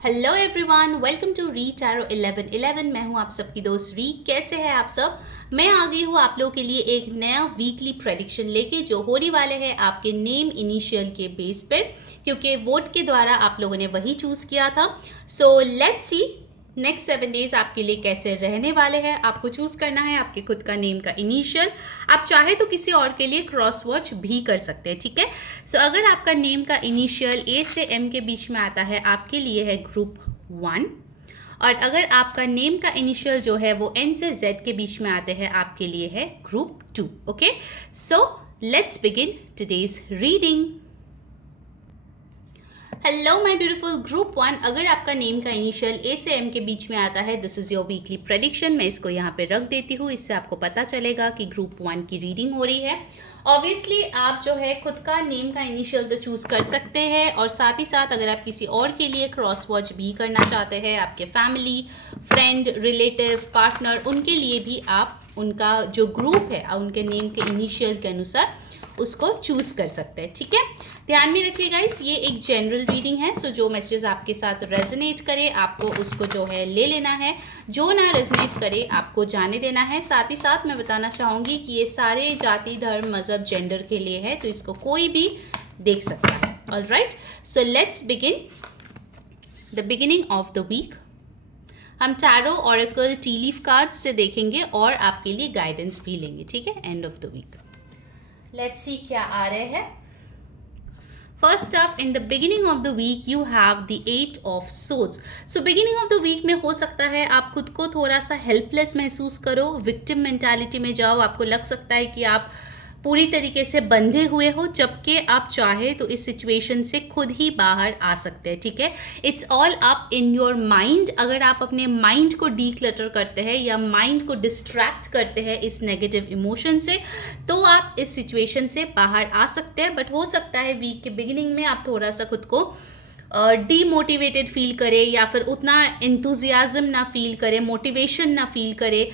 Hello everyone, welcome to re tarot 1111। मैं हूं आप सबकी दोस्त री। कैसे हैं आप सब? मैं आ गई हूं आप लोगों के लिए एक नया वीकली प्रेडिक्शन लेके, जो होने वाले हैं आपके नेम इनिशियल के बेस पर, क्योंकि वोट के द्वारा आप लोगों ने वही चूज़ किया था। So let's see next 7 days आपके लिए कैसे रहने वाले हैं। आपको चूज़ करना है आपके खुद का नेम का इनिशियल। आप चाहे तो किसी और के लिए क्रॉस वॉच भी कर सकते हैं, ठीक है। सो अगर आपका नेम का इनिशियल ए से एम के बीच में आता है, आपके लिए है ग्रुप 1। और अगर आपका नेम का इनिशियल जो है वो एन से जेड के बीच में आते हैं, आपके लिए है group 2। Okay, so let's begin today's reading. Hello my beautiful group 1। अगर आपका नेम का इनिशियल ए से एम के बीच में आता है, this is your weekly prediction. मैं इसको यहाँ पे रख देती हूँ, इससे आपको पता चलेगा कि ग्रुप 1 की रीडिंग हो रही है। ऑब्वियसली आप जो है खुद का नेम का इनिशियल तो चूज़ कर सकते हैं, और साथ ही साथ अगर आप किसी और के लिए क्रॉस वॉच भी करना चाहते हैं, आपके फैमिली, फ्रेंड, रिलेटिव, पार्टनर, उनके लिए भी आप उनका जो ग्रुप है उनके नेम के इनिशियल के अनुसार उसको चूज़ कर सकते हैं, ठीक है। ध्यान में रखिए गाइस, ये एक जनरल रीडिंग है। सो जो मैसेजेस आपके साथ रेजोनेट करे आपको उसको जो है ले लेना है, जो ना रेजोनेट करे आपको जाने देना है। साथ ही साथ मैं बताना चाहूँगी कि ये सारे जाति, धर्म, मज़हब, जेंडर के लिए है, तो इसको कोई भी देख सकता है। Alright, so let's begin the beginning of the week. हम tarot, oracle, tea leaf cards से देखेंगे और आपके लिए गाइडेंस भी लेंगे, ठीक है, end of the week. Let's see क्या आ रहे हैं। First up, in the beginning of the week you have the 8 of swords. So beginning of the week में हो सकता है आप खुद को थोड़ा सा हेल्पलेस महसूस करो, विक्टिम मेंटालिटी में जाओ। आपको लग सकता है कि आप पूरी तरीके से बंधे हुए हो, जबकि आप चाहे तो इस सिचुएशन से खुद ही बाहर आ सकते हैं, ठीक है। It's all up in your mind. अगर आप अपने माइंड को डीक्लटर करते हैं या माइंड को डिस्ट्रैक्ट करते हैं इस नेगेटिव इमोशन से, तो आप इस सिचुएशन से बाहर आ सकते हैं। बट हो सकता है वीक के बिगिनिंग में आप थोड़ा सा खुद को डीमोटिवेटेड फील करें, या फिर उतना एंथुजियाज्म ना फील करें, मोटिवेशन ना फील करें,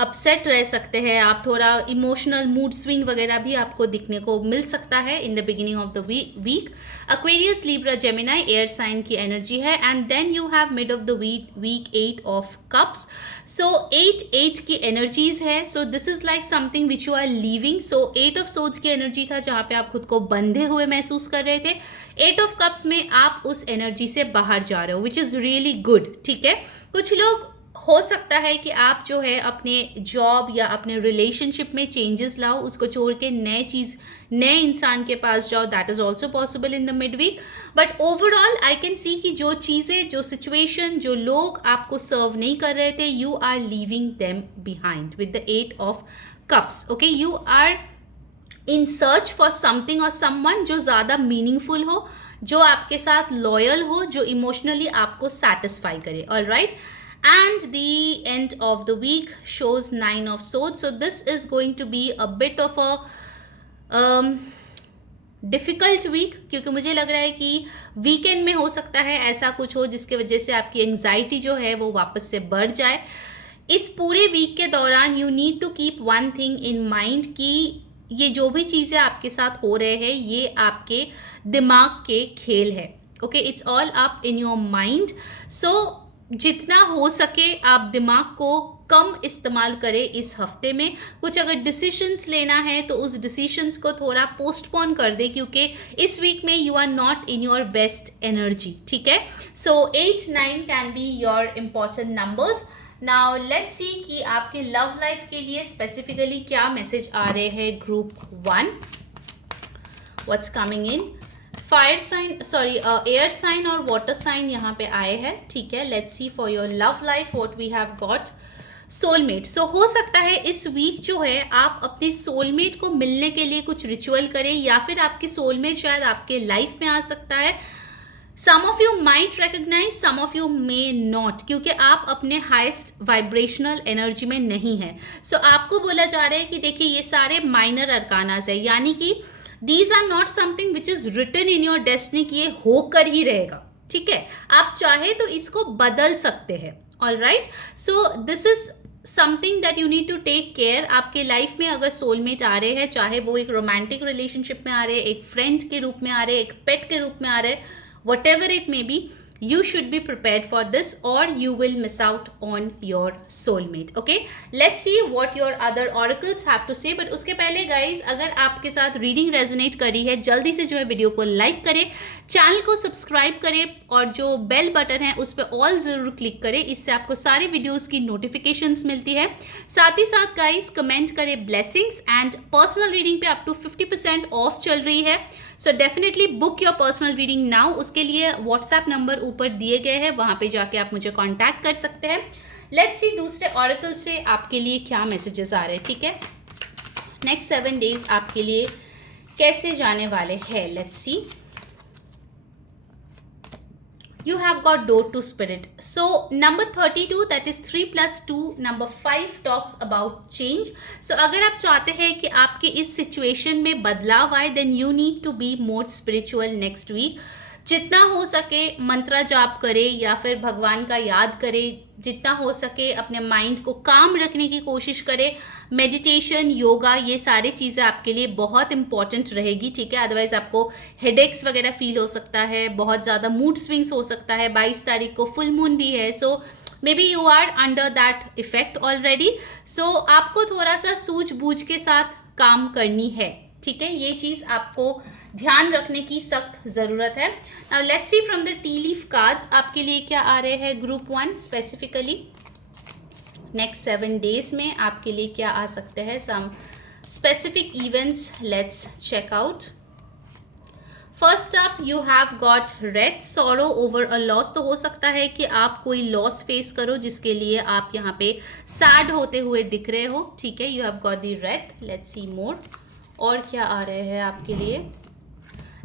अपसेट रह सकते हैं आप, थोड़ा इमोशनल मूड स्विंग वगैरह भी आपको दिखने को मिल सकता है in the beginning of the week. Aquarius, Libra, Gemini air sign की एनर्जी है। And then you have mid of the week 8 of cups. So 8 की एनर्जीज है। So this is like something which you are leaving. So 8 of swords की energy था जहाँ पे आप खुद को बंधे हुए महसूस कर रहे थे। 8 ऑफ कप्स में आप उस एनर्जी से बाहर जा रहे हो, विच इज़ रियली गुड, ठीक है। कुछ लोग हो सकता है कि आप जो है अपने जॉब या अपने रिलेशनशिप में चेंजेस लाओ, उसको छोड़ के नए इंसान के पास जाओ। That is also possible in the mid week. But overall I can see कि जो चीज़ें, जो सिचुएशन, जो लोग आपको सर्व नहीं कर रहे थे, you are leaving them behind with the 8 of cups. Okay, you are in search for something और समवन जो ज़्यादा मीनिंगफुल हो, जो आपके साथ लॉयल हो, जो इमोशनली आपको सेटिस्फाई करे। All right, and the end of the week shows 9 of swords. So this is going to be a bit of a difficult week, क्योंकि मुझे लग रहा है कि वीकेंड में हो सकता है ऐसा कुछ हो जिसके वजह से आपकी एंग्जाइटी जो है वो वापस से बढ़ जाए। इस पूरे वीक के दौरान you need to keep one thing in mind कि ये जो भी चीज़ें आपके साथ हो रहे हैं ये आपके दिमाग के खेल है। Okay, it's all up in your mind. So जितना हो सके आप दिमाग को कम इस्तेमाल करें इस हफ्ते में। कुछ अगर डिसीशंस लेना है तो उस डिसीशंस को थोड़ा पोस्टपोन कर दे, क्योंकि इस वीक में you are not in your best energy, ठीक है। So 8, 9 can be your important numbers. Now let's see कि आपके लव लाइफ के लिए स्पेसिफिकली क्या मैसेज आ रहे हैं group 1। What's coming in. Fire sign, sorry, air sign और वाटर साइन यहाँ पे आए हैं, ठीक है। Let's see for your love life what we have got. Soulmate. So हो सकता है इस वीक जो है आप अपने सोलमेट को मिलने के लिए कुछ रिचुअल करें, या फिर आपके सोलमेट शायद आपके लाइफ में आ सकता है। Some of you might recognise, some of you may not, क्योंकि आप अपने हाईएस्ट वाइब्रेशनल एनर्जी में नहीं है। सो आपको बोला जा रहा है कि देखिए ये सारे माइनर अरकानास है, यानी कि these are not something which is written in your destiny कि ये होकर ही रहेगा, ठीक है। आप चाहे तो इसको बदल सकते हैं। All right, so this is something that you need to take care. आपके लाइफ में अगर सोलमेट आ रहे हैं, चाहे वो एक रोमांटिक रिलेशनशिप में आ रहे हैं, एक फ्रेंड के रूप में आ रहे हैं, एक पेट के रूप में आ रहे हैं, what ever it may be, you should be prepared for this or you will miss out on your soulmate. Okay, let's see what your other oracles have to say. but उसके पहले guys, अगर आपके साथ reading resonate करी है, जल्दी से जो है वीडियो को लाइक करें, चैनल को सब्सक्राइब करें और जो बेल बटन है उस पर ऑल ज़रूर क्लिक करें, इससे आपको सारे वीडियोस की नोटिफिकेशंस मिलती है। साथ ही साथ गाइस कमेंट करें ब्लेसिंग्स, एंड पर्सनल रीडिंग पे अप टू 50% ऑफ चल रही है, so definitely book your personal reading now. उसके लिए व्हाट्सएप नंबर ऊपर दिए गए हैं, वहाँ पे जाके आप मुझे कॉन्टैक्ट कर सकते हैं। लेट्स सी दूसरे ऑरेकल से आपके लिए क्या मैसेजेस आ रहे हैं। ठीक है, नेक्स्ट 7 डेज आपके लिए कैसे जाने वाले हैं, let's see. You have got door to spirit. So number 32, that is 3 plus 2, number 5 talks about change. So अगर आप चाहते हैं कि आपके इस सिचुएशन में बदलाव आए, then you need to be more spiritual next week. जितना हो सके मंत्र जाप करें या फिर भगवान का याद करें, जितना हो सके अपने माइंड को काम रखने की कोशिश करें। मेडिटेशन, योगा, ये सारी चीज़ें आपके लिए बहुत इंपॉर्टेंट रहेगी। ठीक है, अदरवाइज आपको हेडेक्स वगैरह फील हो सकता है, बहुत ज़्यादा मूड स्विंग्स हो सकता है। 22 तारीख को फुल मून भी है, so maybe you are under that effect already. So आपको थोड़ा सा सूझबूझ के साथ काम करनी है। ठीक है, ये चीज़ आपको ध्यान रखने की सख्त ज़रूरत है। Now let's C from the T leaf cards आपके लिए क्या आ रहे हैं ग्रुप 1 स्पेसिफिकली। नेक्स्ट 7 डेज में आपके लिए क्या आ सकते हैं, some specific events, let's check out. First up you have got red, sorrow over a loss. तो हो सकता है कि आप कोई लॉस फेस करो जिसके लिए आप यहाँ पे सैड होते हुए दिख रहे हो। ठीक है, you have got the red. Let's see more, और क्या आ रहे हैं आपके लिए।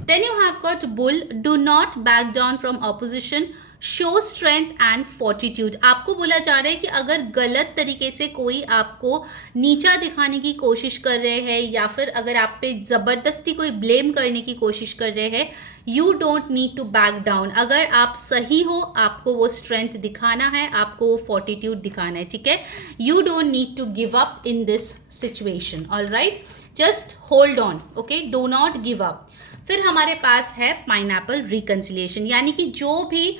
Then you have got bull, do not back down from opposition, show strength and fortitude. आपको बोला जा रहा है कि अगर गलत तरीके से कोई आपको नीचा दिखाने की कोशिश कर रहे हैं या फिर अगर आप पे ज़बरदस्ती कोई ब्लेम करने की कोशिश कर रहे हैं, you don't need to back down. अगर आप सही हो, आपको वो स्ट्रेंथ दिखाना है, आपको वो फॉर्टिट्यूड दिखाना है। ठीक है, you don't need to give up in this situation, all right, just hold on, okay, do not give up. फिर हमारे पास है पाइनएप्पल रिकंसिलिएशन, यानी कि जो भी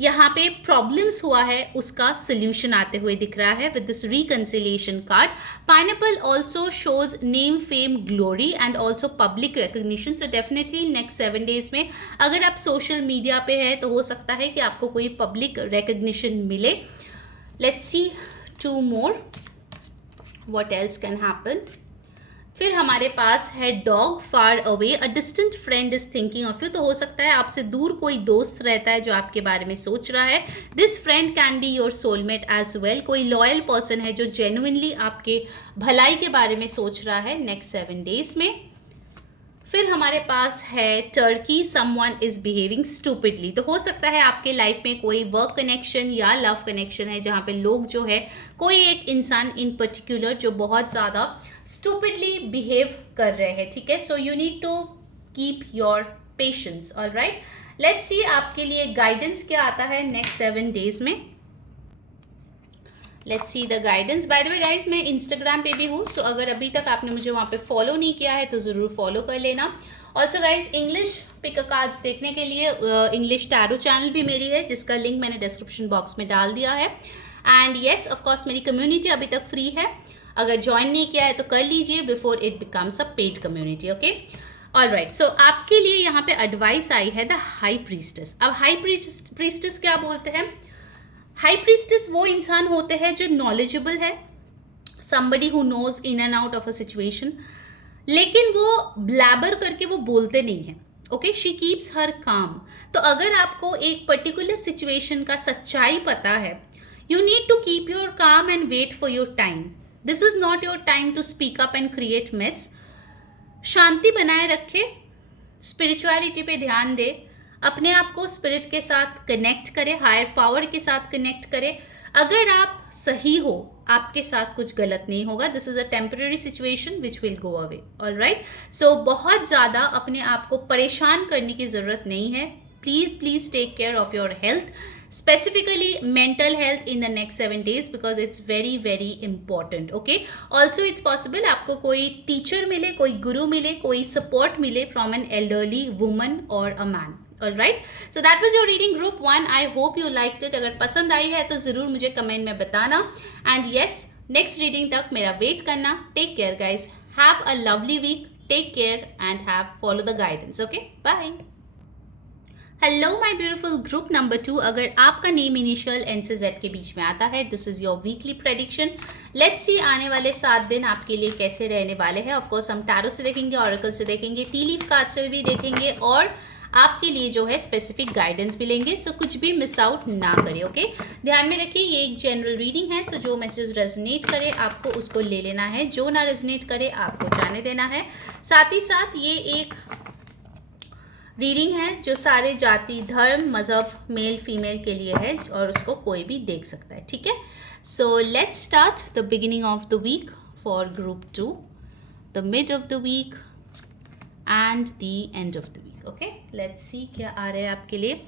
यहाँ पे प्रॉब्लम्स हुआ है उसका सोल्यूशन आते हुए दिख रहा है with this reconciliation card. Pineapple also shows name, fame, glory and also public recognition. So definitely next 7 days में अगर आप सोशल मीडिया पे है तो हो सकता है कि आपको कोई पब्लिक रिकग्निशन मिले। Let's see 2 more, what else can happen. फिर हमारे पास है dog, far away, a distant friend is thinking of you. तो हो सकता है आपसे दूर कोई दोस्त रहता है जो आपके बारे में सोच रहा है। This friend can be your soulmate as well. कोई लॉयल पर्सन है जो जेन्युइनली आपके भलाई के बारे में सोच रहा है नेक्स्ट 7 डेज में। फिर हमारे पास है Turkey, someone is behaving stupidly. तो हो सकता है आपके लाइफ में कोई वर्क कनेक्शन या लव कनेक्शन है जहाँ पे लोग जो है, कोई एक इंसान इन पर्टिकुलर जो बहुत ज़्यादा स्टूपिडली बिहेव कर रहे हैं। ठीक है, so you need to keep your patience, all right. Let's see आपके लिए गाइडेंस क्या आता है नेक्स्ट 7 डेज में। Let's see the guidance. By the way guys, मैं इंस्टाग्राम पे भी हूँ, सो अगर अभी तक आपने मुझे वहाँ पे फॉलो नहीं किया है तो ज़रूर फॉलो कर लेना। Also guys, English pick cards देखने के लिए इंग्लिश टैरो चैनल भी मेरी है, जिसका लिंक मैंने डिस्क्रिप्शन बॉक्स में डाल दिया है। एंड येस, ऑफकोर्स मेरी कम्युनिटी अभी तक फ्री है, अगर ज्वाइन नहीं किया है तो कर लीजिए before it becomes a paid community. Okay, all right. So आपके लिए यहाँ पे एडवाइस आई है द हाई प्रीस्टेस। अब हाई प्रीस्टेस क्या बोलते हैं? हाई प्रीस्टेस वो इंसान होते हैं जो नॉलेजेबल है, somebody who knows in and out of a situation, लेकिन वो ब्लैबर करके वो बोलते नहीं हैं। ओके, शी कीप्स हर काम। तो अगर आपको एक पर्टिकुलर सिचुएशन का सच्चाई पता है, you need to keep your calm and wait for your time. This is not your time to speak up and create mess. शांति बनाए रखे, स्पिरिचुअलिटी पे ध्यान दे, अपने आप को स्पिरिट के साथ कनेक्ट करें, हायर पावर के साथ कनेक्ट करें। अगर आप सही हो, आपके साथ कुछ गलत नहीं होगा। This is a temporary situation which will go away, all right. So बहुत ज़्यादा अपने आप को परेशान करने की ज़रूरत नहीं है। Please take care of your health, specifically mental health in the next 7 days, because it's very very important. Okay, also it's possible आपको कोई टीचर मिले, कोई गुरु मिले, कोई सपोर्ट मिले फ्रॉम एन एल्डरली वुमन और a man. Alright, so that was your reading group 1. I hope you liked it. अगर पसंद आई है तो ज़रूर मुझे कमेंट में बताना. एंड येस, नेक्स्ट रीडिंग तक मेरा वेट करना. Take care guys, have a lovely week, take care and have follow the guidance. Okay, bye. Hello my beautiful group number 2. अगर आपका नेम इनिशियल एन से जेड के बीच में आता है, this is your weekly prediction. Let's see आने वाले 7 दिन आपके लिए कैसे रहने वाले हैं. ऑफ कोर्स हम टैरो से देखेंगे, ऑरेकल से देखेंगे, टी लीफ कार्ड से भी देखेंगे और आपके लिए जो है स्पेसिफिक गाइडेंस भी लेंगे. सो कुछ भी मिस आउट ना करें. ओके, ध्यान में रखिए ये एक जनरल रीडिंग है. सो जो मैसेज रेजोनेट करे आपको उसको ले लेना है, जो ना रेजोनेट करे आपको जाने देना है. साथ ही साथ ये एक रीडिंग है जो सारे जाति, धर्म, मज़हब, मेल फीमेल के लिए है और उसको कोई भी देख सकता है. ठीक है, so let's start the beginning of the week for group 2, the mid of the week and the end of the week. Okay, let's see क्या आ रहा है आपके लिए.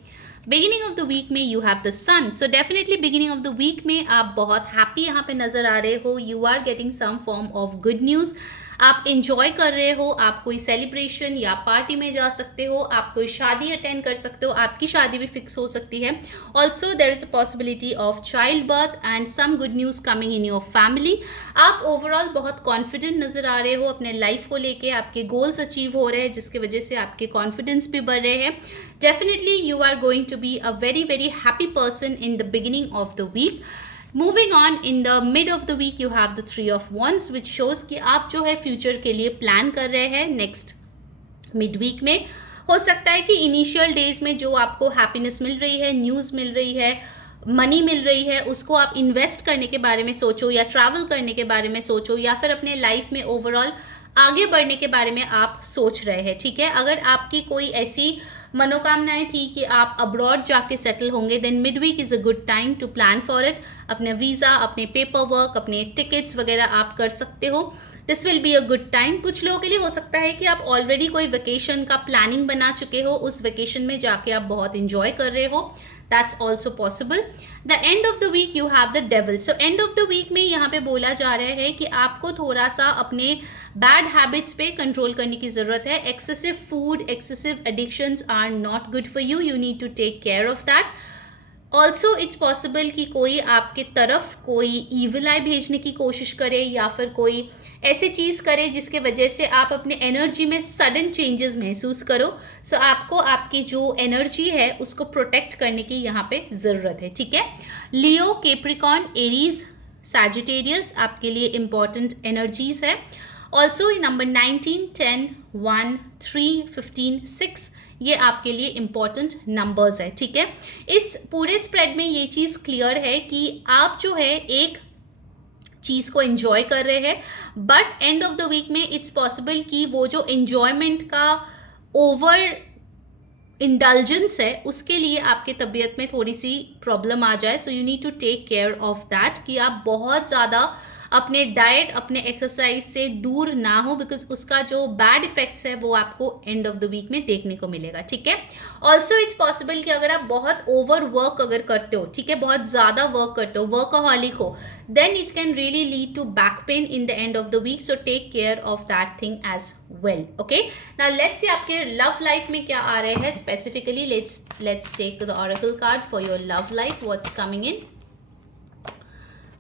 बिगिनिंग ऑफ द वीक में you have the sun. So definitely beginning of the week में आप बहुत हैप्पी यहाँ पे नज़र आ रहे हो. You are getting some form of good news. आप इंजॉय कर रहे हो. आप कोई सेलिब्रेशन या पार्टी में जा सकते हो, आप कोई शादी अटेंड कर सकते हो, आपकी शादी भी फिक्स हो सकती है. Also there is a possibility of child birth and some good news coming in your family. आप ओवरऑल बहुत कॉन्फिडेंट नज़र आ रहे हो अपने लाइफ को लेके. आपके गोल्स अचीव हो रहे हैं जिसकी वजह से आपके कॉन्फिडेंस भी बढ़ रहे हैं. Definitely you are going to be a very happy person in the beginning of the week. Moving on, in the mid of the week you have the 3 of Wands which shows कि आप जो है future के लिए plan कर रहे हैं. Next mid week में हो सकता है कि इनिशियल डेज में जो आपको हैप्पीनेस मिल रही है, न्यूज़ मिल रही है, मनी मिल रही है, उसको आप इन्वेस्ट करने के बारे में सोचो या ट्रैवल करने के बारे में सोचो या फिर अपने लाइफ में ओवरऑल आगे बढ़ने के बारे में आप सोच रहे हैं. ठीक है, अगर आपकी कोई ऐसी मनोकामनाएं थी कि आप अब्रॉड जाके सेटल होंगे, then mid week is a good time to plan for it. अपने वीज़ा, अपने पेपर वर्क, अपने टिकट्स वगैरह आप कर सकते हो. This will be a good time. कुछ लोगों के लिए हो सकता है कि आप ऑलरेडी कोई वेकेशन का प्लानिंग बना चुके हो, उस वेकेशन में जाके आप बहुत इंजॉय कर रहे हो. That's also possible. The end of the week you have the devil. So end of the week में यहाँ पे बोला जा रहा है कि आपको थोड़ा सा अपने बैड हैबिट्स पे कंट्रोल करने की ज़रूरत है. Excessive food, excessive addictions are not good for you. You need to take care of that. Also it's possible कि कोई आपके तरफ कोई ईविल आई भेजने की कोशिश करे या फिर कोई ऐसी चीज़ करे जिसके वजह से आप अपने एनर्जी में सडन चेंजेस महसूस करो. सो आपको आपकी जो एनर्जी है उसको प्रोटेक्ट करने की यहाँ पे ज़रूरत है. ठीक है, लियो, कैप्रिकॉर्न, एरीज, सैजिटेरियस आपके लिए इम्पॉर्टेंट एनर्जीज है. ऑल्सो नंबर 19, 10, 1, 3, 15, 6 ये आपके लिए इम्पॉर्टेंट नंबर्स है. ठीक है, इस पूरे स्प्रेड में ये चीज़ क्लियर है कि आप जो है एक चीज़ को एंजॉय कर रहे हैं, but end of the week में इट्स पॉसिबल कि वो जो एंजॉयमेंट का ओवर इंडल्जेंस है उसके लिए आपके तबीयत में थोड़ी सी प्रॉब्लम आ जाए. So you need to take care of that कि आप बहुत ज़्यादा अपने डाइट, अपने एक्सरसाइज से दूर ना हो, बिकॉज उसका जो बैड इफेक्ट्स है वो आपको एंड ऑफ द वीक में देखने को मिलेगा. ठीक है, ऑल्सो इट्स पॉसिबल कि अगर आप बहुत ओवर वर्क अगर करते हो, ठीक है, बहुत ज़्यादा वर्क करते हो, वर्कaholic हो, then it can really lead to back pain in the end of the week. So take care of that thing as well. Okay, now let's see आपके love life में क्या आ रहे हैं specifically. Let's take the oracle card for your love life. What's coming in?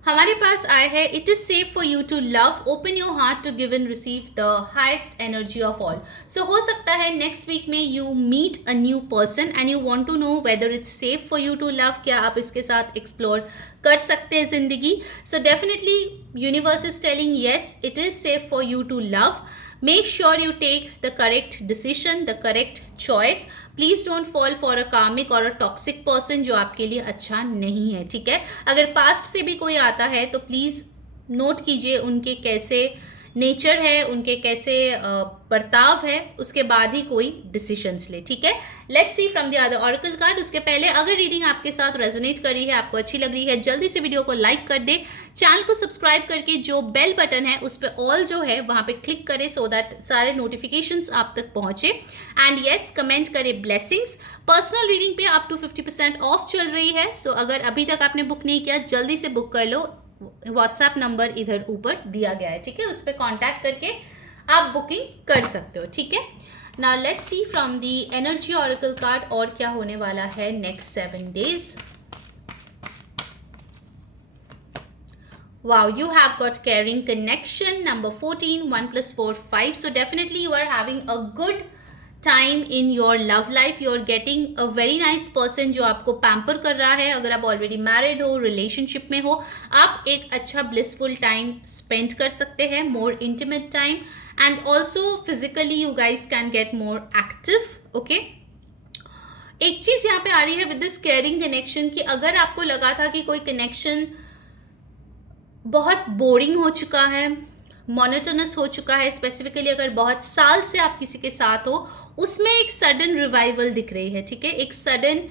हमारे पास आए हैं, it is safe for you to love, open your heart to give and receive the highest energy of all. So हो सकता है next week में you meet a new person and you want to know whether it's safe for you to love. क्या आप इसके साथ explore कर सकते हैं ज़िंदगी. So definitely universe is telling yes, it is safe for you to love. Make sure you take the correct decision, the correct choice. Please don't fall for a karmic or a toxic person जो आपके लिए अच्छा नहीं है. ठीक है, अगर past से भी कोई आता है तो प्लीज़ नोट कीजिए उनके कैसे नेचर है, उनके कैसे बर्ताव है, उसके बाद ही कोई डिसीजंस ले. ठीक है, let's C from the other oracle card. उसके पहले अगर रीडिंग आपके साथ रेजोनेट करी है, आपको अच्छी लग रही है, जल्दी से वीडियो को लाइक कर दे, चैनल को सब्सक्राइब करके जो बेल बटन है उस पर ऑल जो है वहाँ पे क्लिक करें सो दैट सारे नोटिफिकेशंस आप तक पहुँचे. एंड येस, कमेंट करें ब्लेसिंग्स. पर्सनल रीडिंग पे आप 250% ऑफ चल रही है. सो अगर अभी तक आपने बुक नहीं किया जल्दी से बुक कर लो. व्हाट्सएप नंबर इधर ऊपर दिया गया है. ठीक है, उस पर कॉन्टैक्ट करके आप बुकिंग कर सकते हो. ठीक है, now let's C from the energy oracle card और क्या होने वाला है next 7 days. Wow, you have got caring connection. Number 14, 1 plus 4, 5. So definitely you are having a good time in your love life. You are getting a very nice person जो आपको pamper कर रहा है. अगर आप already married हो, relationship में हो, आप एक अच्छा blissful time spend कर सकते हैं, more intimate time, and also physically you guys can get more active. Okay? एक चीज़ यहाँ पे आ रही है with this caring connection कि अगर आपको लगा था कि कोई connection बहुत बोरिंग हो चुका है, मोनोटोनस हो चुका है, स्पेसिफिकली अगर बहुत साल से आप किसी के साथ हो, उसमें एक सडन रिवाइवल दिख रही है. ठीक है, एक sudden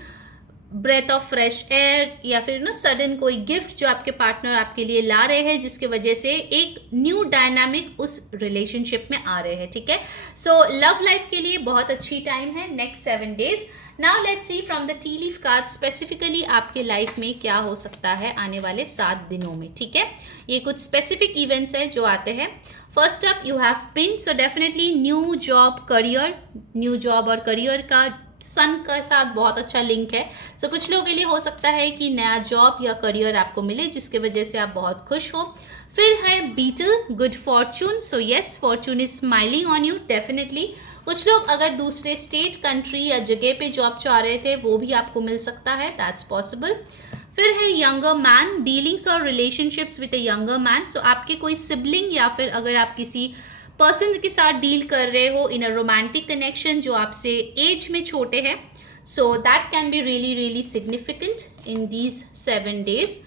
breath of fresh air या फिर ना सडन कोई गिफ्ट जो आपके पार्टनर आपके लिए ला रहे हैं, जिसकी वजह से एक न्यू डायनामिक उस रिलेशनशिप में आ रहे हैं. ठीक है, सो लव लाइफ के लिए बहुत अच्छी टाइम है next 7 days. Now let's C from the T leaf card specifically आपके लाइफ में क्या हो सकता है आने वाले 7 दिनों में. ठीक है, ये कुछ स्पेसिफिक इवेंट्स हैं जो आते हैं. First up you have pin, so definitely new job career, new job और करियर का सन के साथ बहुत अच्छा लिंक है. सो कुछ लोगों के लिए हो सकता है कि नया जॉब या करियर आपको मिले जिसके वजह से आप बहुत खुश हो. फिर है beetle, good fortune. So yes, fortune is smiling on you definitely. कुछ लोग अगर दूसरे स्टेट, कंट्री या जगह पे जॉब चाह रहे थे वो भी आपको मिल सकता है, दैट्स पॉसिबल. फिर है यंगर मैन, डीलिंग्स और relationships with a younger man. So आपके कोई सिबलिंग या फिर अगर आप किसी पर्सन के साथ डील कर रहे हो इन अ रोमांटिक कनेक्शन जो आपसे एज में छोटे हैं, so that can be really really significant in these 7 days.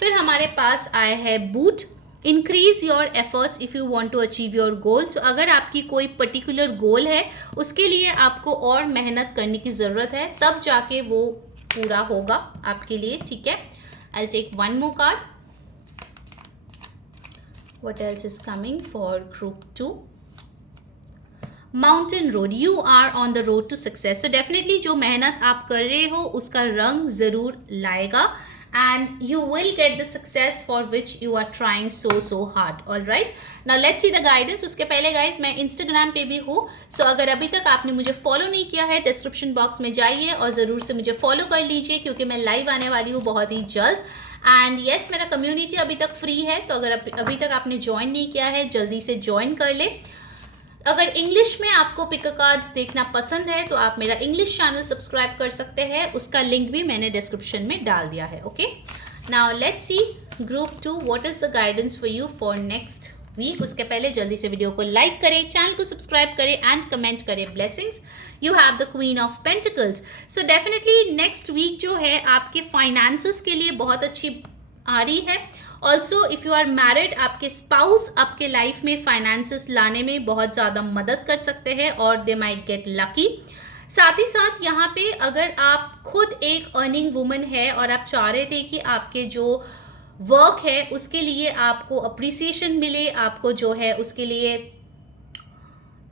फिर हमारे पास आए हैं boot, increase your efforts if you want to achieve your goal. So अगर आपकी कोई पर्टिकुलर गोल है उसके लिए आपको और मेहनत करने की ज़रूरत है, तब जाके वो पूरा होगा आपके लिए. ठीक है, I will take one more card. What else is coming for group 2? Mountain road, you are on the road to success. So definitely जो मेहनत आप कर रहे हो उसका रंग ज़रूर लाएगा and you will get the success for which you are trying so hard. All right, now let's see the guidance. उसके पहले guys मैं Instagram पे भी हूँ, so अगर अभी तक आपने मुझे फॉलो नहीं किया है डिस्क्रिप्शन बॉक्स में जाइए और ज़रूर से मुझे फॉलो कर लीजिए क्योंकि मैं लाइव आने वाली हूँ बहुत ही जल्द. एंड येस, मेरा कम्युनिटी अभी तक फ्री है, तो अगर अभी तक आपने ज्वाइन नहीं किया है जल्दी से ज्वाइन कर ले. अगर इंग्लिश में आपको पिकर कार्ड्स देखना पसंद है तो आप मेरा इंग्लिश चैनल सब्सक्राइब कर सकते हैं, उसका लिंक भी मैंने डिस्क्रिप्शन में डाल दिया है. Okay, now let's see group 2 what is the guidance for you for next week. उसके पहले जल्दी से वीडियो को लाइक करें, चैनल को सब्सक्राइब करें एंड कमेंट करें blessings. You have the queen of pentacles. So definitely next week जो है आपके फाइनेंसेस के लिए बहुत अच्छी आ रही है. Also if you are married, आपके स्पाउस आपके लाइफ में फाइनेंसेस लाने में बहुत ज़्यादा मदद कर सकते हैं और दे माइट गेट लकी. साथ ही साथ यहाँ पे अगर आप खुद एक अर्निंग वुमन है और आप चाह रहे थे कि आपके जो वर्क है उसके लिए आपको अप्रिसिएशन मिले, आपको जो है उसके लिए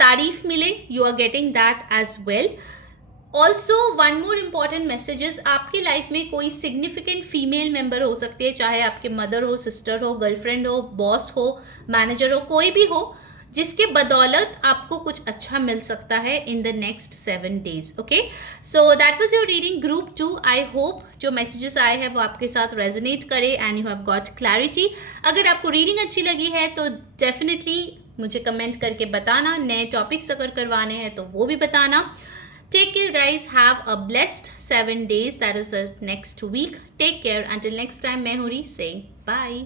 तारीफ मिले, you are getting that as well. Also one more important messages, आपकी लाइफ में कोई सिग्निफिकेंट फीमेल मेंबर हो सकती है, चाहे आपके मदर हो, सिस्टर हो, गर्लफ्रेंड हो, बॉस हो, मैनेजर हो, कोई भी हो, जिसके बदौलत आपको कुछ अच्छा मिल सकता है in the next 7 days. Okay, so that was your reading group 2. I hope जो मैसेजेस आए हैं वो आपके साथ रेजोनेट करे and you have got clarity. अगर आपको रीडिंग अच्छी लगी है तो डेफिनेटली मुझे कमेंट करके बताना. नए टॉपिक्स अगर करवाने हैं तो वो भी बताना. Take care guys, have a blessed 7 days, that is the next week. Take care until next time. मैं हूँ री saying bye.